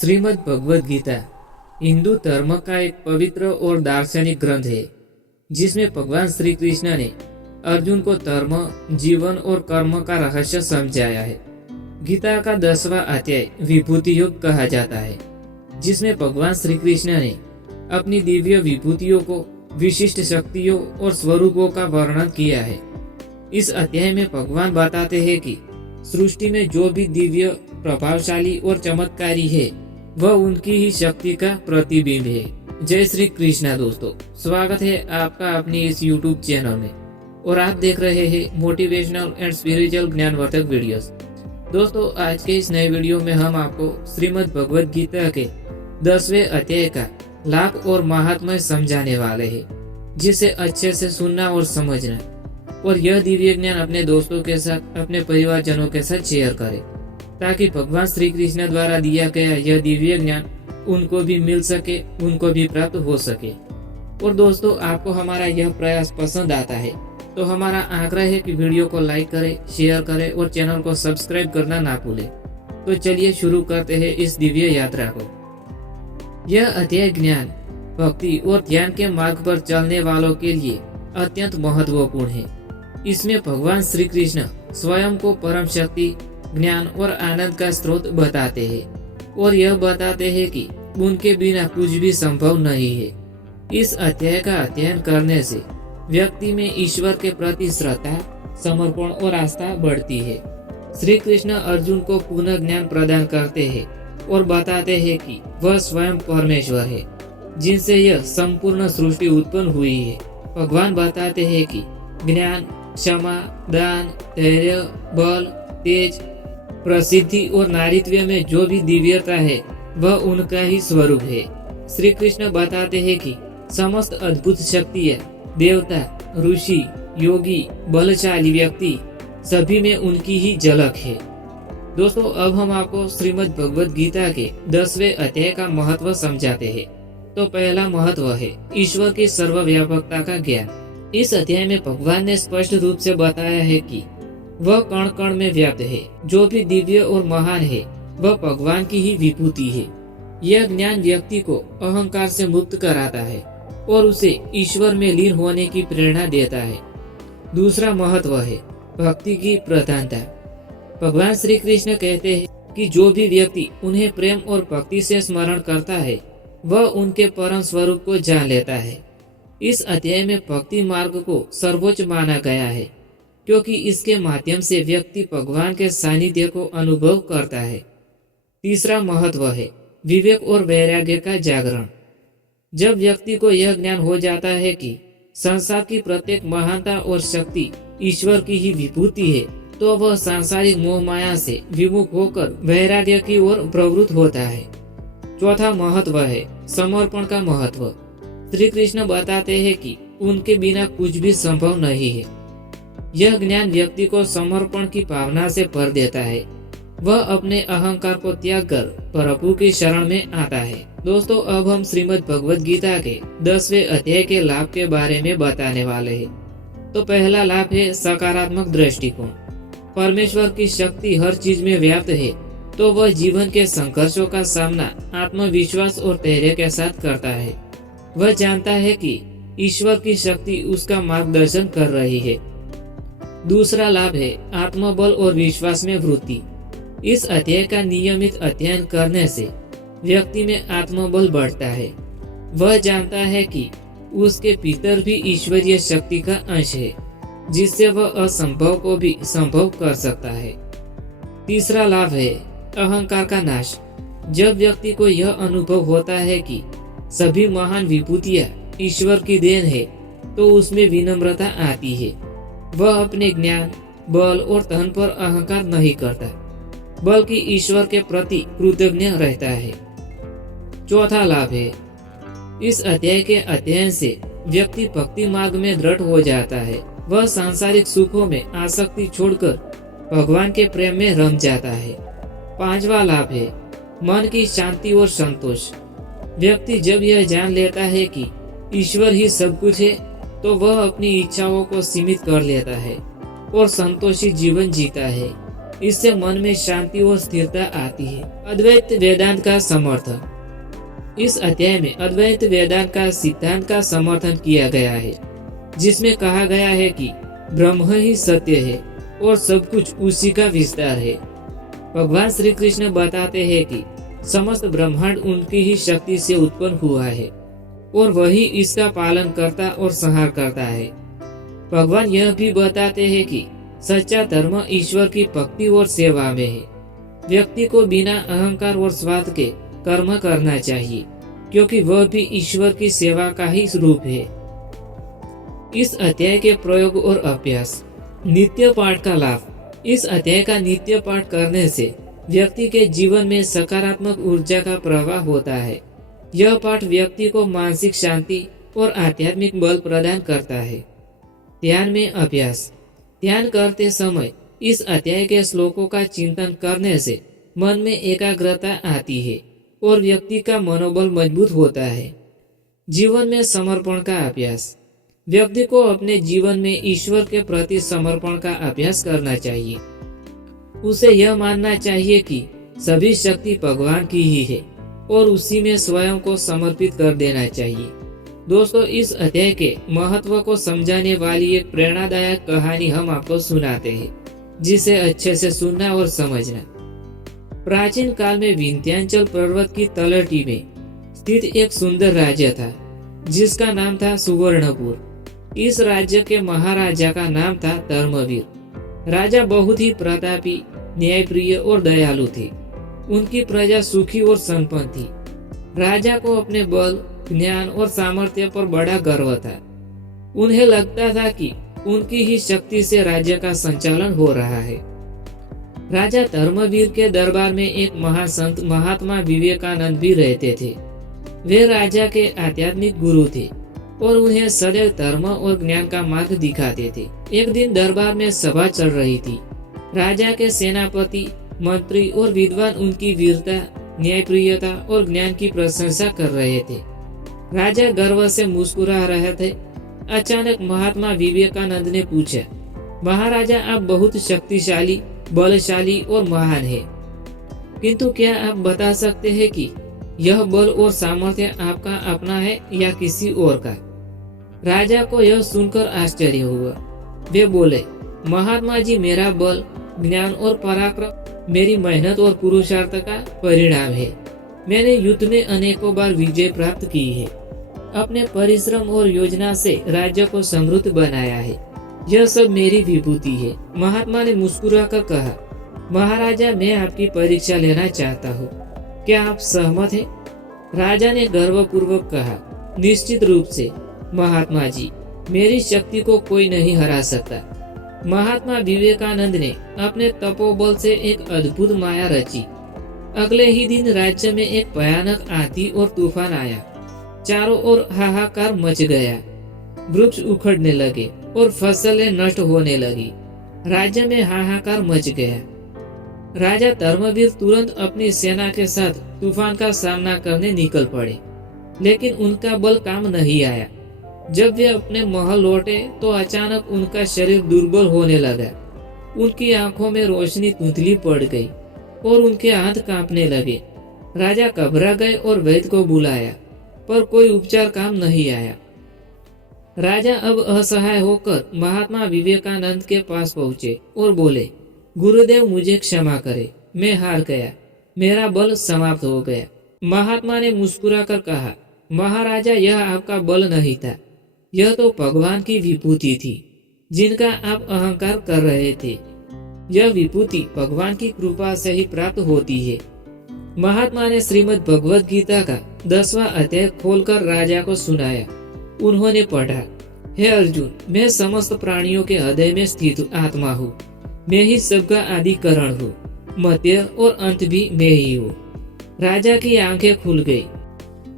श्रीमद् भगवद गीता हिंदू धर्म का एक पवित्र और दार्शनिक ग्रंथ है, जिसमें भगवान श्री कृष्ण ने अर्जुन को धर्म, जीवन और कर्म का रहस्य समझाया है। गीता का 10वां अध्याय विभूति योग कहा जाता है, जिसमें भगवान श्री कृष्ण ने अपनी दिव्य विभूतियों को, विशिष्ट शक्तियों और स्वरूपों का वर्णन किया है। इस अध्याय में भगवान बताते हैं कि सृष्टि में जो भी दिव्य, प्रभावशाली और चमत्कारी है, वह उनकी ही शक्ति का प्रतिबिंब है। जय श्री कृष्णा दोस्तों, स्वागत है आपका अपनी इस YouTube चैनल में और आप देख रहे हैं मोटिवेशनल एंड स्पिरिचुअल ज्ञानवर्धक वीडियोस। दोस्तों, आज के इस नए वीडियो में हम आपको श्रीमद् भगवद गीता के 10वें अध्याय का लाभ और महात्म्य समझाने वाले हैं, जिसे अच्छे से सुनना और समझना और यह दिव्य ज्ञान अपने दोस्तों के साथ, अपने परिवारजनों के साथ शेयर करें, ताकि भगवान श्री कृष्ण द्वारा दिया गया यह दिव्य ज्ञान उनको भी मिल सके, उनको भी प्राप्त हो सके। और दोस्तों, आपको हमारा यह प्रयास पसंद आता है तो हमारा आग्रह है कि वीडियो को लाइक करें, शेयर करें और चैनल को सब्सक्राइब करना ना भूलें। तो चलिए शुरू करते हैं इस दिव्य यात्रा को। यह अध्याय ज्ञान, भक्ति और ध्यान के मार्ग पर चलने वालों के लिए अत्यंत महत्वपूर्ण है। इसमें भगवान श्री कृष्ण स्वयं को परम शक्ति, ज्ञान और आनंद का स्रोत बताते हैं और यह बताते हैं कि उनके बिना कुछ भी संभव नहीं है। इस अध्याय का अध्ययन करने से व्यक्ति में ईश्वर के प्रति श्रद्धा, समर्पण और आस्था बढ़ती है। श्री कृष्ण अर्जुन को पुनः ज्ञान प्रदान करते हैं और बताते हैं कि वह स्वयं परमेश्वर है, जिनसे यह संपूर्ण सृष्टि उत्पन्न हुई है। भगवान बताते हैं कि ज्ञान, क्षमा, दान, धैर्य, बल, तेज, प्रसिद्धि और नारीत्व में जो भी दिव्यता है, वह उनका ही स्वरूप है। श्री कृष्ण बताते हैं कि समस्त अद्भुत शक्तियाँ, देवता, ऋषि, योगी, बलशाली व्यक्ति, सभी में उनकी ही झलक है। दोस्तों, अब हम आपको श्रीमद् भगवद गीता के 10वें अध्याय का महत्व समझाते हैं। तो पहला महत्व है ईश्वर की सर्वव्यापकता का ज्ञान। इस अध्याय में भगवान ने स्पष्ट रूप से बताया है कि वह कण कण में व्याप्त है। जो भी दिव्य और महान है, वह भगवान की ही विभूति है। यह ज्ञान व्यक्ति को अहंकार से मुक्त कराता है और उसे ईश्वर में लीन होने की प्रेरणा देता है। दूसरा महत्व है भक्ति की प्रधानता। भगवान श्री कृष्ण कहते हैं कि जो भी व्यक्ति उन्हें प्रेम और भक्ति से स्मरण करता है, वह उनके परम स्वरूप को जान लेता है। इस अध्याय में भक्ति मार्ग को सर्वोच्च माना गया है, क्योंकि इसके माध्यम से व्यक्ति भगवान के सानिध्य को अनुभव करता है। तीसरा महत्व है विवेक और वैराग्य का जागरण। जब व्यक्ति को यह ज्ञान हो जाता है कि संसार की प्रत्येक महानता और शक्ति ईश्वर की ही विभूति है, तो वह सांसारिक मोह माया से विमुख होकर वैराग्य की ओर प्रवृत्त होता है। चौथा महत्व है समर्पण का महत्व। श्री कृष्ण बताते हैं कि उनके बिना कुछ भी संभव नहीं है। यह ज्ञान व्यक्ति को समर्पण की भावना से भर देता है। वह अपने अहंकार को त्याग कर प्रभु की शरण में आता है। दोस्तों, अब हम श्रीमद् भगवद गीता के 10वें अध्याय के लाभ के बारे में बताने वाले हैं। तो पहला लाभ है सकारात्मक दृष्टिकोण। परमेश्वर की शक्ति हर चीज में व्याप्त है, तो वह जीवन के संघर्षों का सामना आत्मविश्वास और धैर्य के साथ करता है। वह जानता है कि ईश्वर की शक्ति उसका मार्गदर्शन कर रही है। दूसरा लाभ है आत्मबल और विश्वास में वृद्धि। इस अध्याय का नियमित अध्ययन करने से व्यक्ति में आत्मबल बढ़ता है। वह जानता है कि उसके भीतर भी ईश्वरीय शक्ति का अंश है, जिससे वह असंभव को भी संभव कर सकता है। तीसरा लाभ है अहंकार का नाश। जब व्यक्ति को यह अनुभव होता है कि सभी महान विभूतियां ईश्वर की देन है, तो उसमें विनम्रता आती है। वह अपने ज्ञान, बल और धन पर अहंकार नहीं करता, बल्कि ईश्वर के प्रति कृतज्ञ रहता है। चौथा लाभ है इस अध्याय के अध्ययन से व्यक्ति भक्ति मार्ग में दृढ़ हो जाता है। वह सांसारिक सुखों में आसक्ति छोड़कर भगवान के प्रेम में रम जाता है। पांचवा लाभ है मन की शांति और संतोष। व्यक्ति जब यह जान लेता है कि ईश्वर ही सब कुछ है, तो वह अपनी इच्छाओं को सीमित कर लेता है और संतोषी जीवन जीता है। इससे मन में शांति और स्थिरता आती है। अद्वैत वेदांत का समर्थन। इस अध्याय में अद्वैत वेदांत का सिद्धांत का समर्थन किया गया है, जिसमें कहा गया है कि ब्रह्म ही सत्य है और सब कुछ उसी का विस्तार है। भगवान श्री कृष्ण बताते हैं कि समस्त ब्रह्मांड उनकी ही शक्ति से उत्पन्न हुआ है और वही इसका पालन करता और संहार करता है। भगवान यह भी बताते हैं कि सच्चा धर्म ईश्वर की भक्ति और सेवा में है। व्यक्ति को बिना अहंकार और स्वार्थ के कर्म करना चाहिए, क्योंकि वह भी ईश्वर की सेवा का ही रूप है। इस अध्याय के प्रयोग और अभ्यास। नित्य पाठ का लाभ। इस अध्याय का नित्य पाठ करने से व्यक्ति के जीवन में सकारात्मक ऊर्जा का प्रवाह होता है। यह पाठ व्यक्ति को मानसिक शांति और आध्यात्मिक बल प्रदान करता है। ध्यान में अभ्यास। ध्यान करते समय इस अध्याय के श्लोकों का चिंतन करने से मन में एकाग्रता आती है और व्यक्ति का मनोबल मजबूत होता है। जीवन में समर्पण का अभ्यास। व्यक्ति को अपने जीवन में ईश्वर के प्रति समर्पण का अभ्यास करना चाहिए। उसे यह मानना चाहिए कि सभी शक्ति भगवान की ही है और उसी में स्वयं को समर्पित कर देना चाहिए। दोस्तों, इस अध्याय के महत्व को समझाने वाली एक प्रेरणादायक कहानी हम आपको सुनाते हैं, जिसे अच्छे से सुनना और समझना। प्राचीन काल में विंध्याचल पर्वत की तलहटी में स्थित एक सुंदर राज्य था, जिसका नाम था सुवर्णपुर। इस राज्य के महाराजा का नाम था धर्मवीर। राजा बहुत ही प्रतापी, न्यायप्रिय और दयालु थे। उनकी प्रजा सुखी और संपन्न थी। राजा को अपने बल, ज्ञान और सामर्थ्य पर बड़ा गर्व था। उन्हें लगता था कि उनकी ही शक्ति से राज्य का संचालन हो रहा है। राजा धर्मवीर के दरबार में एक महासंत महात्मा विवेकानंद भी रहते थे। वे राजा के आध्यात्मिक गुरु थे और उन्हें सदैव धर्म और ज्ञान का मार्ग दिखाते थे। एक दिन दरबार में सभा चल रही थी। राजा के सेनापति, मंत्री और विद्वान उनकी वीरता, न्यायप्रियता और ज्ञान की प्रशंसा कर रहे थे। राजा गर्व से मुस्कुरा रहे थे। अचानक महात्मा विवेकानंद ने पूछा, महाराजा, आप बहुत शक्तिशाली, बलशाली और महान है, किंतु क्या आप बता सकते हैं कि यह बल और सामर्थ्य आपका अपना है या किसी और का? राजा को यह सुनकर आश्चर्य हुआ। वे बोले, महात्मा जी, मेरा बल, ज्ञान और पराक्रम मेरी मेहनत और पुरुषार्थ का परिणाम है। मैंने युद्ध में अनेकों बार विजय प्राप्त की है। अपने परिश्रम और योजना से राज्य को समृद्ध बनाया है। यह सब मेरी विभूति है। महात्मा ने मुस्कुराकर कहा, महाराजा, मैं आपकी परीक्षा लेना चाहता हूँ, क्या आप सहमत हैं? राजा ने गर्वपूर्वक कहा, निश्चित रूप से महात्मा जी, मेरी शक्ति को कोई नहीं हरा सकता। महात्मा विवेकानंद ने अपने तपोबल से एक अद्भुत माया रची। अगले ही दिन राज्य में एक भयानक आंधी और तूफान आया। चारों ओर हाहाकार मच गया। वृक्ष उखड़ने लगे और फसलें नष्ट होने लगी। राज्य में हाहाकार मच गया। राजा धर्मवीर तुरंत अपनी सेना के साथ तूफान का सामना करने निकल पड़े, लेकिन उनका बल काम नहीं आया। जब वे अपने महल लौटे तो अचानक उनका शरीर दुर्बल होने लगा। उनकी आंखों में रोशनी धुंधली पड़ गई और उनके हाथ कांपने लगे। राजा घबरा गए और वैद्य को बुलाया, पर कोई उपचार काम नहीं आया। राजा अब असहाय होकर महात्मा विवेकानंद के पास पहुंचे और बोले, गुरुदेव, मुझे क्षमा करे, मैं हार गया, मेरा बल समाप्त हो गया। महात्मा ने मुस्कुराकर कहा, महाराजा, यह आपका बल नहीं था, यह तो भगवान की विभूति थी, जिनका आप अहंकार कर रहे थे। यह विभूति भगवान की कृपा से ही प्राप्त होती है। महात्मा ने श्रीमद् भगवद गीता का 10वां अध्याय खोलकर राजा को सुनाया। उन्होंने पढ़ा, हे अर्जुन, मैं समस्त प्राणियों के हृदय में स्थित आत्मा हूँ। मैं ही सबका आदि कारण हूँ, मध्य और अंत भी मैं ही हूँ। राजा की आंखें खुल गई।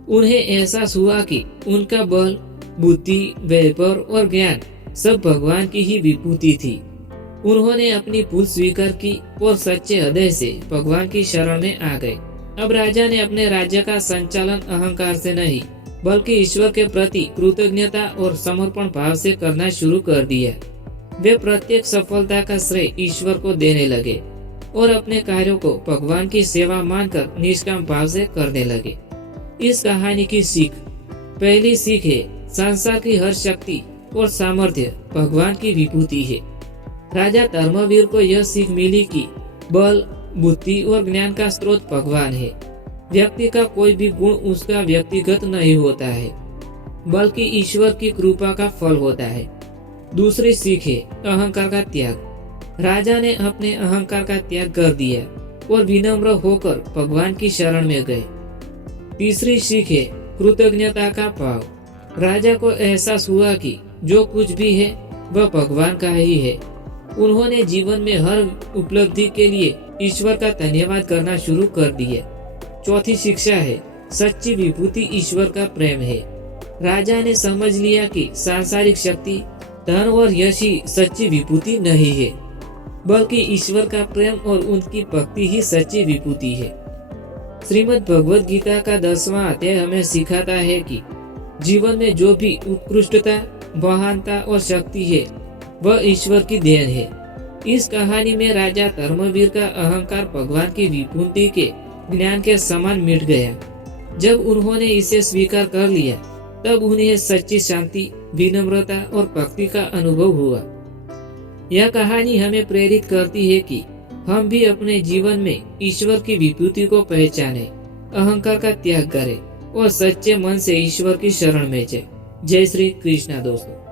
उन्हें एहसास हुआ कि उनका बल, बुद्धि, वैभव और ज्ञान सब भगवान की ही विभूति थी। उन्होंने अपनी भूल स्वीकार की और सच्चे हृदय से भगवान की शरण में आ गए। अब राजा ने अपने राज्य का संचालन अहंकार से नहीं, बल्कि ईश्वर के प्रति कृतज्ञता और समर्पण भाव से करना शुरू कर दिया। वे प्रत्येक सफलता का श्रेय ईश्वर को देने लगे। और अपने कार्यों को भगवान की सेवा मानकर निष्काम भाव से करने लगे। इस कहानी की सीख, पहली सीख है, संसार की हर शक्ति और सामर्थ्य भगवान की विभूति है। राजा धर्मवीर को यह सीख मिली कि बल, बुद्धि और ज्ञान का स्रोत भगवान है। व्यक्ति का कोई भी गुण उसका व्यक्तिगत नहीं होता है, बल्कि ईश्वर की कृपा का फल होता है। दूसरी सीख है अहंकार का त्याग। राजा ने अपने अहंकार का त्याग कर दिया और विनम्र होकर भगवान की शरण में गए। तीसरी सीख है कृतज्ञता का भाव। राजा को एहसास हुआ कि जो कुछ भी है वह भगवान का ही है। उन्होंने जीवन में हर उपलब्धि के लिए ईश्वर का धन्यवाद करना शुरू कर दिया। चौथी शिक्षा है सच्ची विभूति ईश्वर का प्रेम है। राजा ने समझ लिया कि सांसारिक शक्ति, धन और यश ही सच्ची विभूति नहीं है, बल्कि ईश्वर का प्रेम और उनकी भक्ति ही सच्ची विभूति है। श्रीमद् भगवद गीता का 10वां अध्याय हमें सिखाता है कि जीवन में जो भी उत्कृष्टता, महानता और शक्ति है वह ईश्वर की देन है। इस कहानी में राजा धर्मवीर का अहंकार भगवान की विभूति के ज्ञान के समान मिट गया। जब उन्होंने इसे स्वीकार कर लिया तब उन्हें सच्ची शांति, विनम्रता और भक्ति का अनुभव हुआ। यह कहानी हमें प्रेरित करती है कि हम भी अपने जीवन में ईश्वर की विभूति को पहचाने, अहंकार का त्याग करें और सच्चे मन से ईश्वर की शरण में जाएं। जय श्री कृष्णा दोस्तों।